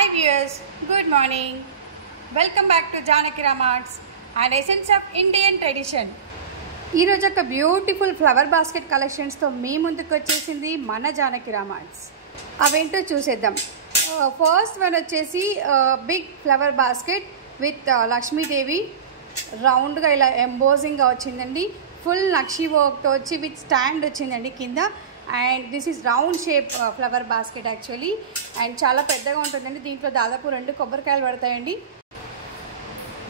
Hi viewers, good morning. Welcome back to Janaki Ramarts, an essence of Indian tradition. ఈ రోజు ఒక beautiful flower basket కలెక్షన్స్తో మీ ముందుకు వచ్చేసింది మన జానకి రామార్ట్స్. అవేంటో చూసేద్దాం. ఫస్ట్ వన్ వచ్చేసి big flower basket with Lakshmidevi రౌండ్గా ఇలా ఎంబోజింగ్గా వచ్చిందండి. ఫుల్ నక్షి వర్క్తో వచ్చి విత్ స్టాండ్ వచ్చిందండి కింద. And this is round shape flower basket actually. And చాలా పెద్దగా ఉంటుందండి. దీంట్లో దాదాపు 2 కొబ్బరికాయలు పడతాయండి.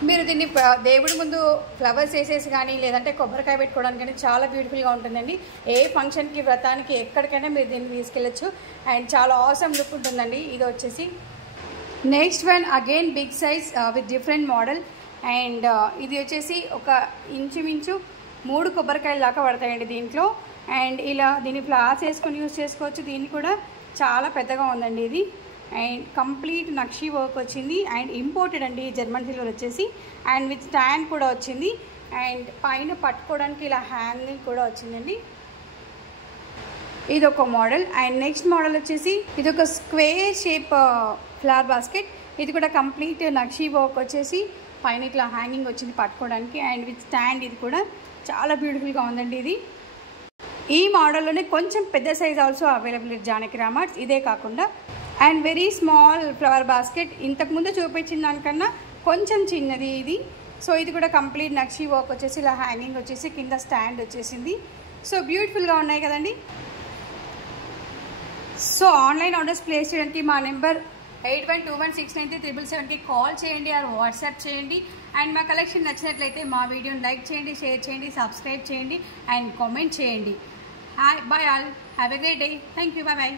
మీరు దీన్ని దేవుడి ముందు ఫ్లవర్స్ వేసేసి కానీ లేదంటే కొబ్బరికాయ పెట్టుకోవడానికి కానీ చాలా బ్యూటిఫుల్గా ఉంటుందండి. ఏ ఫంక్షన్కి వ్రతానికి ఎక్కడికైనా మీరు దీన్ని తీసుకెళ్ళచ్చు. అండ్ చాలా ఆసమ్ లుక్ ఉంటుందండి. ఇది వచ్చేసి next one again big size with different model. And ఇది వచ్చేసి ఒక ఇంచుమించు 3 కొబ్బరికాయలు దాకా పడతాయండి దీంట్లో. అండ్ ఇలా దీన్ని ఫ్లవర్స్ వేసుకొని యూజ్ చేసుకోవచ్చు. దీన్ని కూడా చాలా పెద్దగా ఉందండి ఇది. అండ్ కంప్లీట్ నక్షి వర్క్ వచ్చింది. అండ్ ఇంపోర్టెడ్ అండి జర్మన్ సిల్వర్ వచ్చేసి. అండ్ విత్ స్టాండ్ కూడా వచ్చింది. అండ్ పైన పట్టుకోవడానికి ఇలా హ్యాంగింగ్ కూడా వచ్చిందండి. ఇది ఒక మోడల్. అండ్ నెక్స్ట్ మోడల్ వచ్చేసి ఇది ఒక స్క్వేర్ షేప్ ఫ్లవర్ బాస్కెట్. ఇది కూడా కంప్లీట్ నక్షి వర్క్ వచ్చేసి పైన ఇట్లా హ్యాంగింగ్ వచ్చింది పట్టుకోవడానికి. అండ్ విత్ స్టాండ్ ఇది కూడా చాలా బ్యూటిఫుల్గా ఉందండి ఇది. ఈ మోడల్లోనే కొంచెం పెద్ద size also available it Janaki రామార్ట్స్. ఇదే కాకుండా and very small flower basket ఇంతకుముందు చూపించిన దానికన్నా కొంచెం చిన్నది ఇది. సో ఇది కూడా కంప్లీట్ నక్షి వర్క్ వచ్చేసి ఇలా హ్యాంగింగ్ వచ్చేసి కింద స్టాండ్ వచ్చేసింది. సో బ్యూటిఫుల్గా ఉన్నాయి కదండి. సో ఆన్లైన్ ఆర్డర్స్ ప్లేస్ చేయడానికి మా నెంబర్ 8121693777కి కాల్ చేయండి ఆర్ వాట్సాప్ చేయండి. అండ్ మా కలెక్షన్ నచ్చినట్లయితే మా వీడియోని లైక్ చేయండి, షేర్ చేయండి, సబ్స్క్రైబ్ చేయండి అండ్ కామెంట్ చేయండి. Bye all. Have a great day. Thank you. Bye bye.